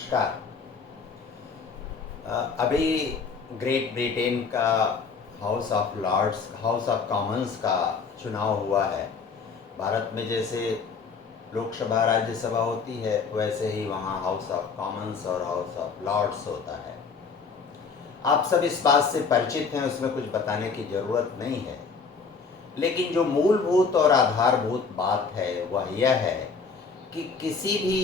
नमस्कार। अभी great Britain का हाउस ऑफ कॉमन्स का चुनाव हुआ है। भारत में जैसे लोकसभा राज्यसभा होती है वैसे ही वहाँ हाउस ऑफ कॉमन्स और हाउस ऑफ लॉर्ड्स होता है। आप सब इस बात से परिचित हैं, उसमें कुछ बताने की ज़रूरत नहीं है। लेकिन जो मूलभूत और आधारभूत बात है वह यह है कि किसी भी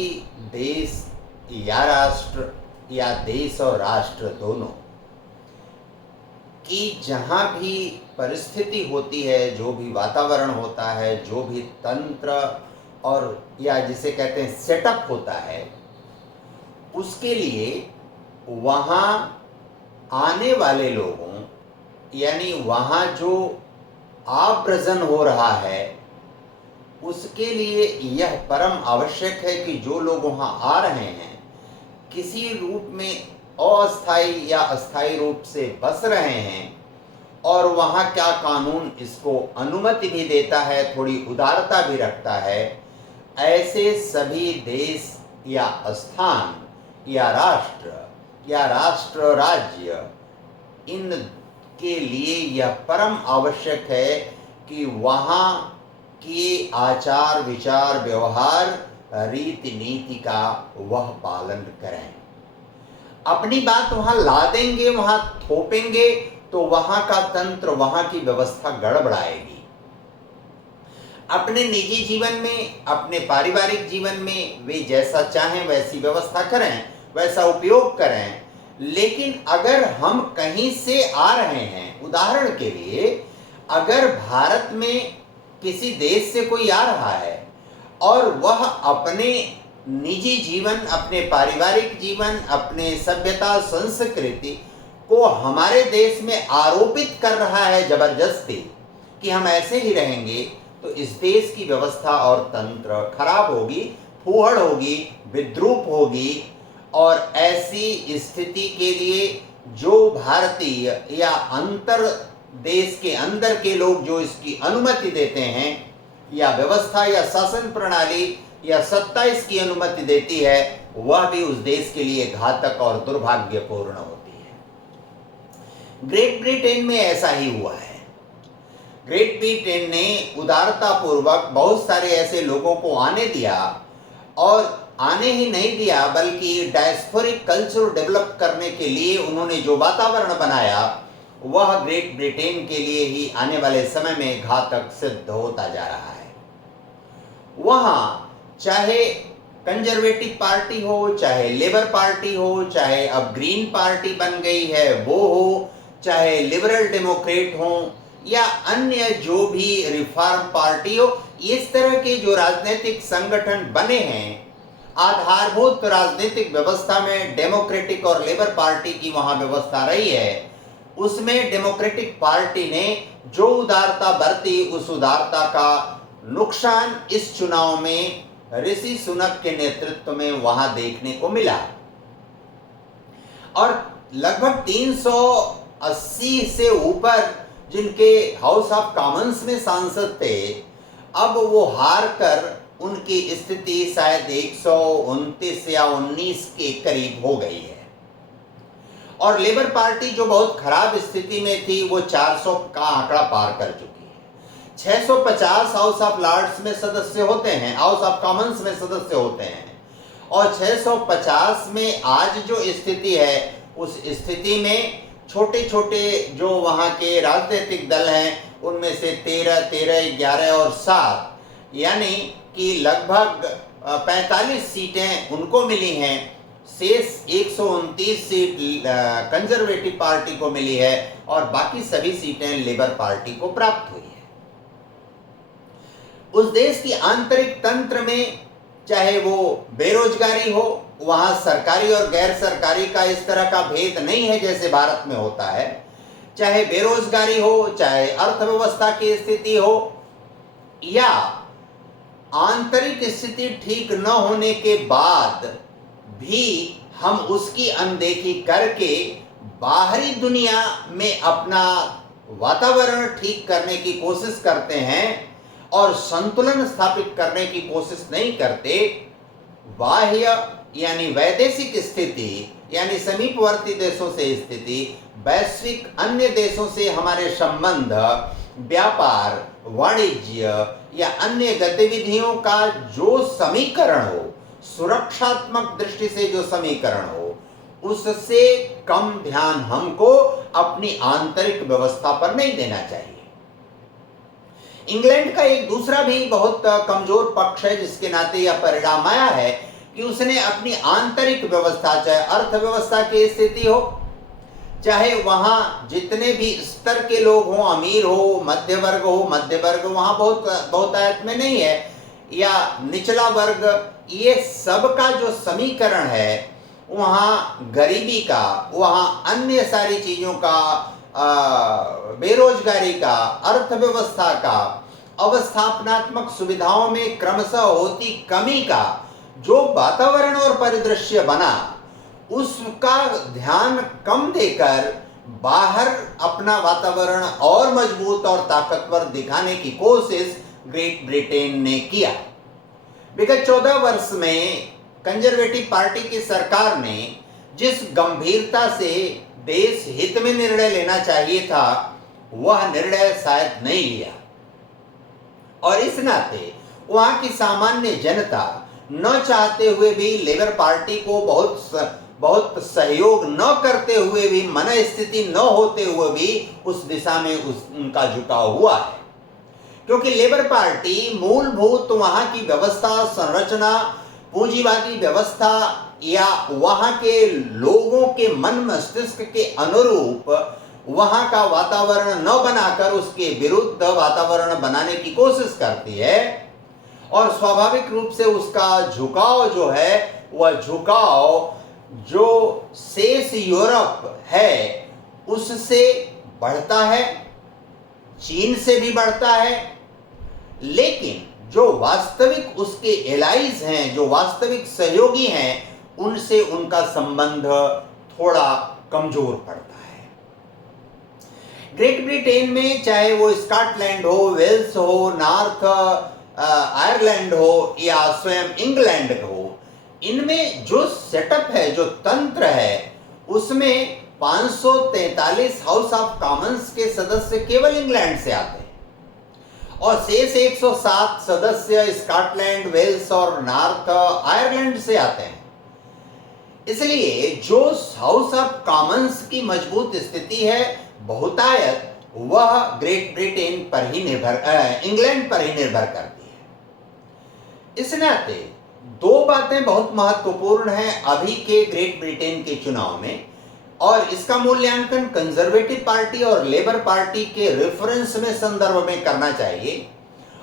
देश या राष्ट्र या देश और राष्ट्र दोनों की जहाँ भी परिस्थिति होती है, जो भी वातावरण होता है, जो भी तंत्र और या जिसे कहते हैं सेटअप होता है, उसके लिए वहाँ आने वाले लोगों यानी वहाँ जो आव्रजन हो रहा है उसके लिए यह परम आवश्यक है कि जो लोग वहाँ आ रहे हैं किसी रूप में अस्थायी या अस्थायी रूप से बस रहे हैं और वहाँ क्या कानून इसको अनुमति भी देता है, थोड़ी उदारता भी रखता है, ऐसे सभी देश या स्थान या राष्ट्र राज्य इन के लिए यह परम आवश्यक है कि वहाँ के आचार विचार व्यवहार रीति नीति का वह पालन करें। अपनी बात वहाँ ला देंगे, वहाँ थोपेंगे तो वहाँ का तंत्र, वहाँ की व्यवस्था गड़बड़ाएगी। अपने निजी जीवन में, अपने पारिवारिक जीवन में वे जैसा चाहें वैसी व्यवस्था करें, वैसा उपयोग करें। लेकिन अगर हम कहीं से आ रहे हैं, उदाहरण के लिए अगर भारत में किसी देश से कोई आ रहा है और वह अपने निजी जीवन, अपने पारिवारिक जीवन, अपने सभ्यता संस्कृति को हमारे देश में आरोपित कर रहा है जबरदस्ती कि हम ऐसे ही रहेंगे, तो इस देश की व्यवस्था और तंत्र खराब होगी, फूहड़ होगी, विद्रूप होगी। और ऐसी स्थिति के लिए जो भारतीय या अंतर देश के अंदर के लोग जो इसकी अनुमति देते हैं या व्यवस्था या शासन प्रणाली या सत्ता इसकी अनुमति देती है, वह भी उस देश के लिए घातक और दुर्भाग्यपूर्ण होती है। ग्रेट ब्रिटेन में ऐसा ही हुआ है। ग्रेट ब्रिटेन ने उदारतापूर्वक बहुत सारे ऐसे लोगों को आने दिया, और आने ही नहीं दिया बल्कि डायस्पोरिक कल्चर डेवलप करने के लिए उन्होंने जो वातावरण बनाया वह ग्रेट ब्रिटेन के लिए ही आने वाले समय में घातक सिद्ध होता जा रहा है। वहाँ चाहे कंजर्वेटिव पार्टी हो, चाहे लेबर पार्टी हो, चाहे अब ग्रीन पार्टी बन गई है वो हो, चाहे लिबरल डेमोक्रेट हो या अन्य जो भी रिफॉर्म पार्टी हो, इस तरह के जो राजनीतिक संगठन बने हैं, आधारभूत राजनीतिक व्यवस्था में डेमोक्रेटिक और लेबर पार्टी की वहाँ व्यवस्था रही है। उसमें डेमोक्रेटिक पार्टी ने जो उदारता बरती, उस उदारता का नुकसान इस चुनाव में ऋषि सुनक के नेतृत्व में वहां देखने को मिला। और लगभग 380 से ऊपर जिनके हाउस ऑफ कॉमन्स में सांसद थे, अब वो हार कर उनकी स्थिति शायद 129 या 19 के करीब हो गई है। और लेबर पार्टी जो बहुत खराब स्थिति में थी वो 400 का आंकड़ा पार कर चुकी है। 650 हाउस ऑफ लॉर्ड्स में सदस्य होते हैं, हाउस ऑफ कॉमन्स में सदस्य होते हैं, और 650 में आज जो स्थिति है उस स्थिति में छोटे छोटे जो वहाँ के राजनीतिक दल हैं उनमें से 13, 11 और 7 यानी कि लगभग 45 सीटें उनको मिली हैं। शेष 129 सीट कंजर्वेटिव पार्टी को मिली है और बाकी सभी सीटें लेबर पार्टी को प्राप्त हुई है। उस देश की आंतरिक तंत्र में चाहे वो बेरोजगारी हो, वहां सरकारी और गैर सरकारी का इस तरह का भेद नहीं है जैसे भारत में होता है। चाहे बेरोजगारी हो, चाहे अर्थव्यवस्था की स्थिति हो, या आंतरिक स्थिति ठीक न होने के बाद भी हम उसकी अनदेखी करके बाहरी दुनिया में अपना वातावरण ठीक करने की कोशिश करते हैं और संतुलन स्थापित करने की कोशिश नहीं करते। बाह्य यानी वैदेशिक स्थिति यानी समीपवर्ती देशों से स्थिति, वैश्विक अन्य देशों से हमारे संबंध, व्यापार, वाणिज्य या अन्य गतिविधियों का जो समीकरण हो, सुरक्षात्मक दृष्टि से जो समीकरण हो, उससे कम ध्यान हमको अपनी आंतरिक व्यवस्था पर नहीं देना चाहिए। इंग्लैंड का एक दूसरा भी बहुत कमजोर पक्ष है, जिसके नाते यह परिणाम आया है कि उसने अपनी आंतरिक व्यवस्था, चाहे अर्थव्यवस्था की स्थिति हो, चाहे वहां जितने भी स्तर के लोग हों, अमीर हो, मध्य वर्ग वहां बहुतायत में नहीं है, या निचला वर्ग, ये सब का जो समीकरण है, वहाँ गरीबी का, वहाँ अन्य सारी चीज़ों का, बेरोजगारी का, अर्थव्यवस्था का, अवस्थापनात्मक सुविधाओं में क्रमशः होती कमी का जो वातावरण और परिदृश्य बना, उसका ध्यान कम देकर बाहर अपना वातावरण और मजबूत और ताकतवर दिखाने की कोशिश ग्रेट ब्रिटेन ने किया। विगत 14 वर्ष में कंजर्वेटिव पार्टी की सरकार ने जिस गंभीरता से देश हित में निर्णय लेना चाहिए था, वह निर्णय शायद नहीं लिया, और इस नाते वहां की सामान्य जनता न चाहते हुए भी, लेबर पार्टी को बहुत सहयोग न करते हुए भी, मन स्थिति न होते हुए भी उस दिशा में उनका झुकाव हुआ है। क्योंकि लेबर पार्टी मूलभूत वहां की व्यवस्था, संरचना, पूंजीवादी व्यवस्था या वहां के लोगों के मन मस्तिष्क के अनुरूप वहां का वातावरण न बनाकर उसके विरुद्ध वातावरण बनाने की कोशिश करती है, और स्वाभाविक रूप से उसका झुकाव जो है, वह झुकाव जो शेष यूरोप है उससे बढ़ता है, चीन से भी बढ़ता है, लेकिन जो वास्तविक उसके एलाइज हैं, जो वास्तविक सहयोगी हैं, उनसे उनका संबंध थोड़ा कमजोर पड़ता है। ग्रेट ब्रिटेन में चाहे वो स्कॉटलैंड हो, वेल्स हो, नॉर्थ आयरलैंड हो या स्वयं इंग्लैंड हो, इनमें जो सेटअप है, जो तंत्र है, उसमें 543 हाउस ऑफ कॉमन्स के सदस्य केवल इंग्लैंड से आते हैं, और शेष 107 सदस्य स्कॉटलैंड, वेल्स और नॉर्थ आयरलैंड से आते हैं। इसलिए जो हाउस ऑफ कॉमन्स की मजबूत स्थिति है, बहुतायत, वह ग्रेट ब्रिटेन पर ही इंग्लैंड पर ही निर्भर करती है। इस नाते दो बातें बहुत महत्वपूर्ण हैं अभी के ग्रेट ब्रिटेन के चुनाव में, और इसका मूल्यांकन कंजर्वेटिव पार्टी और लेबर पार्टी के रेफरेंस में, संदर्भ में करना चाहिए,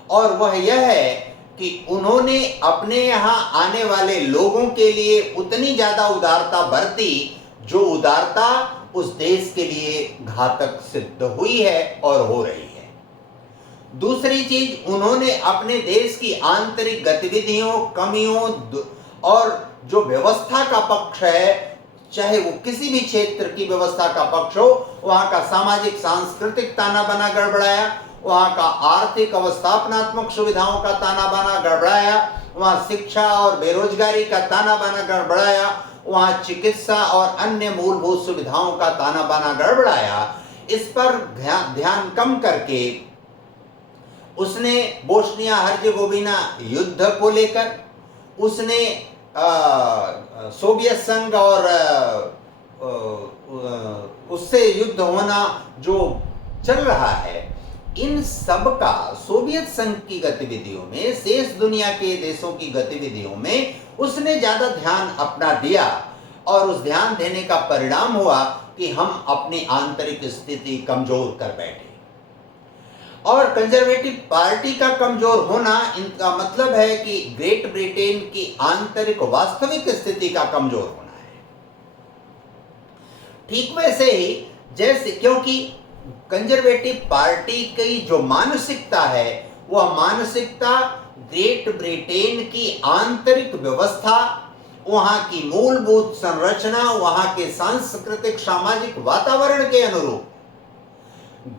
और वह यह है कि उन्होंने अपने यहाँ आने वाले लोगों के लिए उतनी ज्यादा उदारता बरती जो उदारता उस देश के लिए घातक सिद्ध हुई है और हो रही है। दूसरी चीज, उन्होंने अपने देश की आंतरिक गतिविधियों, कमियों और जो व्यवस्था का पक्ष है, चाहे वो किसी भी क्षेत्र की व्यवस्था का पक्ष हो, वहां का सामाजिक सांस्कृतिक ताना बाना गड़बड़ाया, वहां का आर्थिक अवस्थापनात्मक सुविधाओं का ताना बाना गड़बड़ाया, वहां शिक्षा और बेरोजगारी का ताना बाना गड़बड़ाया, वहां चिकित्सा और अन्य मूलभूत सुविधाओं का ताना बाना गड़बड़ाया। इस पर ध्यान कम करके उसने बोस्निया हर्जेगोविना युद्ध को लेकर, उसने सोवियत संघ और उससे युद्ध होना जो चल रहा है, इन सब का सोवियत संघ की गतिविधियों में, शेष दुनिया के देशों की गतिविधियों में उसने ज्यादा ध्यान अपना दिया, और उस ध्यान देने का परिणाम हुआ कि हम अपनी आंतरिक स्थिति कमजोर कर बैठे। और कंजर्वेटिव पार्टी का कमजोर होना, इनका मतलब है कि ग्रेट ब्रिटेन की आंतरिक वास्तविक स्थिति का कमजोर होना है। ठीक वैसे ही जैसे, क्योंकि कंजर्वेटिव पार्टी की जो मानसिकता है, वह मानसिकता ग्रेट ब्रिटेन की आंतरिक व्यवस्था, वहां की मूलभूत संरचना, वहां के सांस्कृतिक सामाजिक वातावरण के अनुरूप।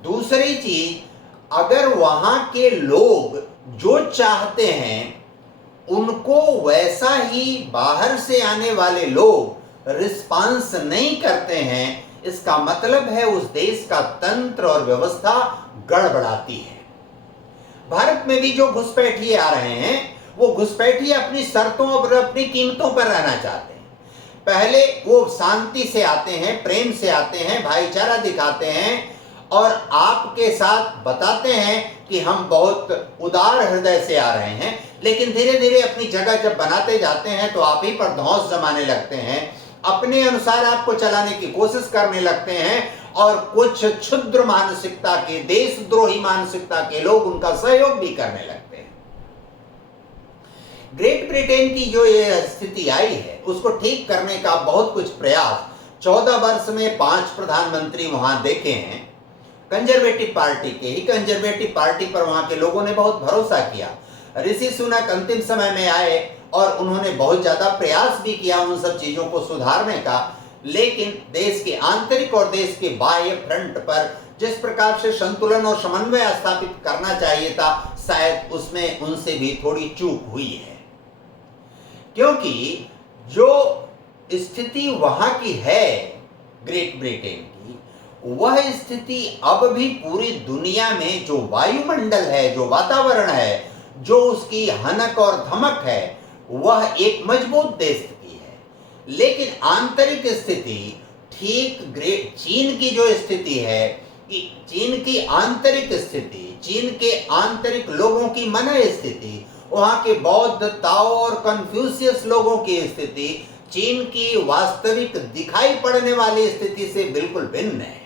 दूसरी चीज, अगर वहां के लोग जो चाहते हैं उनको वैसा ही बाहर से आने वाले लोग रिस्पांस नहीं करते हैं, इसका मतलब है उस देश का तंत्र और व्यवस्था गड़बड़ाती है। भारत में भी जो घुसपैठिए आ रहे हैं, वो घुसपैठिए अपनी शर्तों और अपनी कीमतों पर रहना चाहते हैं। पहले वो शांति से आते हैं, प्रेम से आते हैं, भाईचारा दिखाते हैं और आपके साथ बताते हैं कि हम बहुत उदार हृदय से आ रहे हैं, लेकिन धीरे धीरे अपनी जगह जब बनाते जाते हैं तो आप ही पर धौंस जमाने लगते हैं, अपने अनुसार आपको चलाने की कोशिश करने लगते हैं और कुछ क्षुद्र मानसिकता के, देशद्रोही मानसिकता के लोग उनका सहयोग भी करने लगते हैं। ग्रेट ब्रिटेन की जो ये स्थिति आई है उसको ठीक करने का बहुत कुछ प्रयास 14 वर्ष में 5 प्रधानमंत्री वहां देखे हैं। कंजर्वेटिव पार्टी के ही, कंजर्वेटिव पार्टी पर वहां के लोगों ने बहुत भरोसा किया। ऋषि सुनक अंतिम समय में आए और उन्होंने बहुत ज्यादा प्रयास भी किया उन सब चीजों को सुधारने का, लेकिन देश के आंतरिक और देश के बाह्य फ्रंट पर जिस प्रकार से संतुलन और समन्वय स्थापित करना चाहिए था, शायद उसमें उनसे भी थोड़ी चूक हुई है। क्योंकि जो स्थिति वहां की है ग्रेट ब्रिटेन की, वह स्थिति अब भी पूरी दुनिया में जो वायुमंडल है, जो वातावरण है, जो उसकी हनक और धमक है, वह एक मजबूत देश की है। लेकिन आंतरिक स्थिति ठीक चीन की जो स्थिति है, कि चीन की आंतरिक स्थिति, चीन के आंतरिक लोगों की मन स्थिति, वहां के बौद्ध, ताओ और कन्फ्यूशियस लोगों की स्थिति चीन की वास्तविक दिखाई पड़ने वाली स्थिति से बिल्कुल भिन्न है।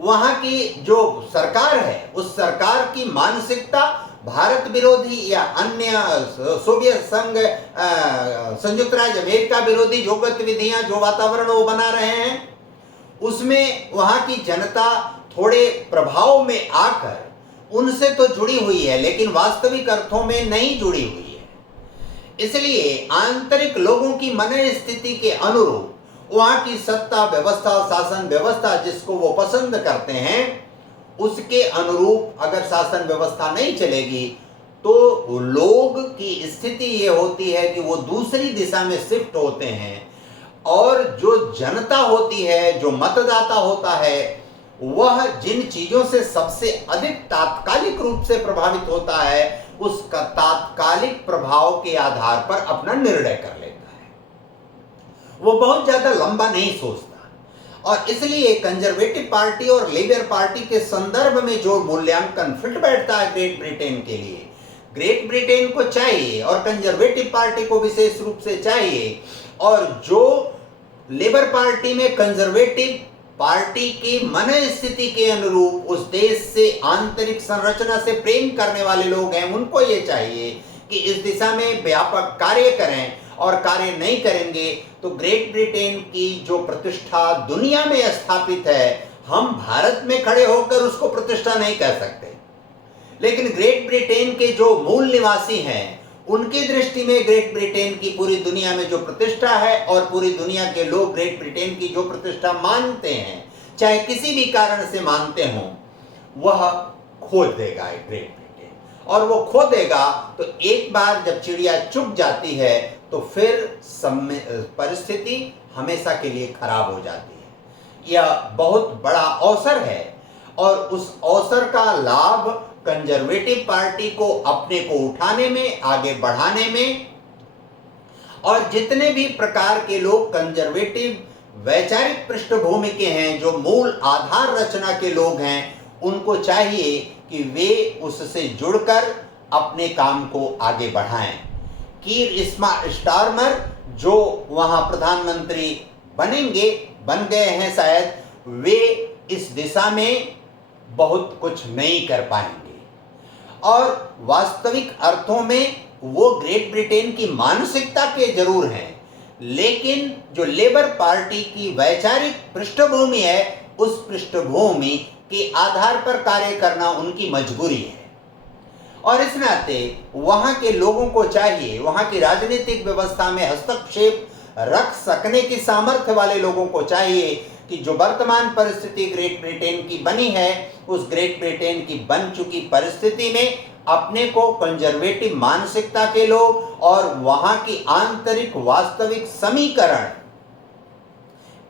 वहां की जो सरकार है, उस सरकार की मानसिकता भारत विरोधी या अन्य सोवियत संघ, संयुक्त राज्य अमेरिका विरोधी जो गतिविधियां, जो वातावरण वो बना रहे हैं, उसमें वहां की जनता थोड़े प्रभाव में आकर उनसे तो जुड़ी हुई है, लेकिन वास्तविक अर्थों में नहीं जुड़ी हुई है। इसलिए आंतरिक लोगों की मन स्थिति के अनुरूप वहां की सत्ता व्यवस्था और शासन व्यवस्था जिसको वो पसंद करते हैं, उसके अनुरूप अगर शासन व्यवस्था नहीं चलेगी तो लोग की स्थिति ये होती है कि वो दूसरी दिशा में शिफ्ट होते हैं और जो जनता होती है, जो मतदाता होता है, वह जिन चीजों से सबसे अधिक तात्कालिक रूप से प्रभावित होता है, उसका तात्कालिक प्रभाव के आधार पर अपना निर्णय कर लेता है। वो बहुत ज्यादा लंबा नहीं सोचता। और इसलिए कंजर्वेटिव पार्टी और लेबर पार्टी के संदर्भ में जो मूल्यांकन फिट बैठता है ग्रेट ब्रिटेन के लिए, ग्रेट ब्रिटेन को चाहिए और कंजर्वेटिव पार्टी को विशेष रूप से चाहिए, और जो लेबर पार्टी में कंजर्वेटिव पार्टी की मन स्थिति के अनुरूप उस देश से आंतरिक संरचना से प्रेम करने वाले लोग हैं, उनको ये चाहिए कि इस दिशा में व्यापक कार्य करें, और कार्य नहीं करेंगे तो ग्रेट ब्रिटेन की जो प्रतिष्ठा दुनिया में स्थापित है, हम भारत में खड़े होकर उसको प्रतिष्ठा नहीं कर सकते, लेकिन ग्रेट ब्रिटेन के जो मूल निवासी हैं उनकी दृष्टि में ग्रेट ब्रिटेन की पूरी दुनिया में जो प्रतिष्ठा है और पूरी दुनिया के लोग ग्रेट ब्रिटेन की जो प्रतिष्ठा मानते हैं, चाहे किसी भी कारण से मानते हों, वह खो देगा ग्रेट ब्रिटेन। और वो खो देगा तो एक बार जब चिड़िया चुग जाती है तो फिर परिस्थिति हमेशा के लिए खराब हो जाती है। यह बहुत बड़ा अवसर है और उस अवसर का लाभ कंजर्वेटिव पार्टी को अपने को उठाने में, आगे बढ़ाने में, और जितने भी प्रकार के लोग कंजर्वेटिव वैचारिक पृष्ठभूमि के हैं, जो मूल आधार रचना के लोग हैं, उनको चाहिए कि वे उससे जुड़कर अपने काम को आगे बढ़ाएं। कीर स्टारमर जो वहां प्रधानमंत्री बन गए हैं शायद, वे इस दिशा में बहुत कुछ नहीं कर पाएंगे, और वास्तविक अर्थों में वो ग्रेट ब्रिटेन की मानसिकता के जरूर हैं, लेकिन जो लेबर पार्टी की वैचारिक पृष्ठभूमि है, उस पृष्ठभूमि के आधार पर कार्य करना उनकी मजबूरी है। और इस नाते वहां के लोगों को चाहिए, वहां की राजनीतिक व्यवस्था में हस्तक्षेप रख सकने की सामर्थ्य वाले लोगों को चाहिए कि जो वर्तमान परिस्थिति ग्रेट ब्रिटेन की बनी है, उस ग्रेट ब्रिटेन की बन चुकी परिस्थिति में अपने को कंजर्वेटिव मानसिकता के लोग और वहां की आंतरिक वास्तविक समीकरण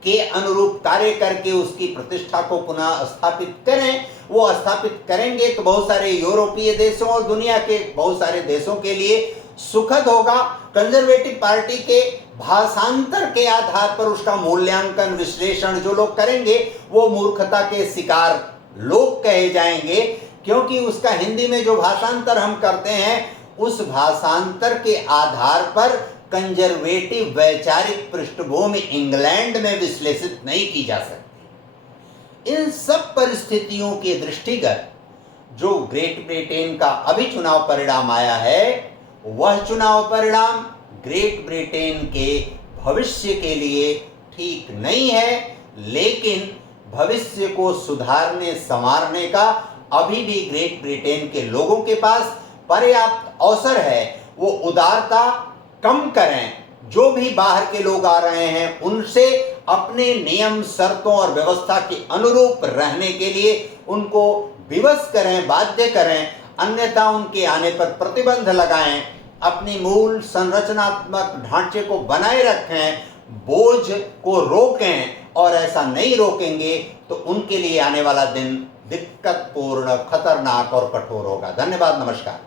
के अनुरूप कार्य करके उसकी प्रतिष्ठा को पुनः स्थापित करें। वो स्थापित करेंगे तो बहुत सारे यूरोपीय देशों और दुनिया के बहुत सारे देशों के लिए सुखद होगा। कंजर्वेटिव पार्टी के भाषांतर के आधार पर उसका मूल्यांकन विश्लेषण जो लोग करेंगे वो मूर्खता के शिकार लोग कहे जाएंगे, क्योंकि उसका हिंदी में जो भाषांतर हम करते हैं उस भाषांतर के आधार पर कंजर्वेटिव वैचारिक पृष्ठभूमि इंग्लैंड में विश्लेषित नहीं की जा सकती। इन सब परिस्थितियों के दृष्टिगत जो ग्रेट ब्रिटेन का अभी चुनाव परिणाम आया है, वह चुनाव परिणाम ग्रेट ब्रिटेन के भविष्य के लिए ठीक नहीं है, लेकिन भविष्य को सुधारने संवारने का अभी भी ग्रेट ब्रिटेन के लोगों के पास पर्याप्त अवसर है। वो उदारता कम करें, जो भी बाहर के लोग आ रहे हैं उनसे अपने नियम शर्तों और व्यवस्था के अनुरूप रहने के लिए उनको विवश करें, बाध्य करें, अन्यथा उनके आने पर प्रतिबंध लगाएं, अपनी मूल संरचनात्मक ढांचे को बनाए रखें, बोझ को रोकें, और ऐसा नहीं रोकेंगे तो उनके लिए आने वाला दिन दिक्कतपूर्ण, खतरनाक और कठोर होगा। धन्यवाद, नमस्कार।